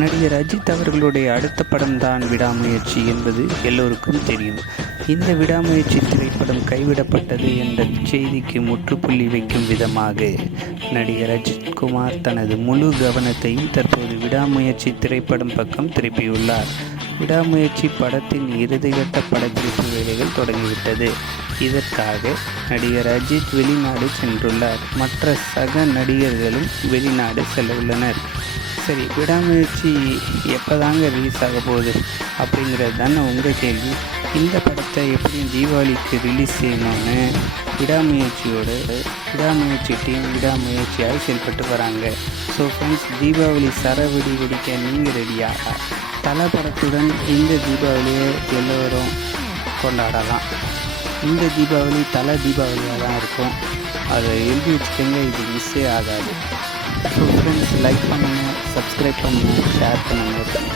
நடிகர் அஜித் அவர்களுடைய அடுத்த படம் தான் விடாமுயற்சி என்பது எல்லோருக்கும் தெரியும். இந்த விடாமுயற்சி திரைப்படம் கைவிடப்பட்டது என்ற செய்திக்கு முற்றுப்புள்ளி வைக்கும் விதமாக நடிகர் அஜித் குமார் தனது முழு கவனத்தையும் தற்போது விடாமுயற்சி திரைப்படம் பக்கம் திருப்பியுள்ளார். விடாமுயற்சி படத்தின் இறுதிக்கட்ட படப்பிடிப்பு வேலைகள் தொடங்கிவிட்டது. இதற்காக நடிகர் அஜித் வெளிநாடு சென்றுள்ளார். மற்ற சக நடிகர்களும் வெளிநாடு செல்ல உள்ளனர். சரி, விடாமுயற்சி எப்போ தாங்க ரிலீஸ் ஆக போகுது அப்படிங்கிறது தானே உங்கள் கேள்வி. இந்த படத்தை எப்படியும் தீபாவளிக்கு ரிலீஸ் செய்யணும்னு விடாமுயற்சி டீம் விடாமுயற்சியாக செயல்பட்டு வராங்க. ஸோ ஃப்ரெண்ட்ஸ், தீபாவளி சரவெடி வெடிக்க நீங்கள் ரெடியாக தலை படத்துடன் இந்த தீபாவளியை எல்லோரும் கொண்டாடலாம். இந்த தீபாவளி தலை தீபாவளியாக தான் இருக்கும். அதை எழுதி வச்சுக்கோங்க, இது மிஸ்ஸே ஆகாது. ஸோ ஃப்ரெண்ட்ஸ், லைக் பண்ணுங்கள், சப்ஸ்கிரைப் பண்ணுங்கள், ஷேர் பண்ணுங்கள்.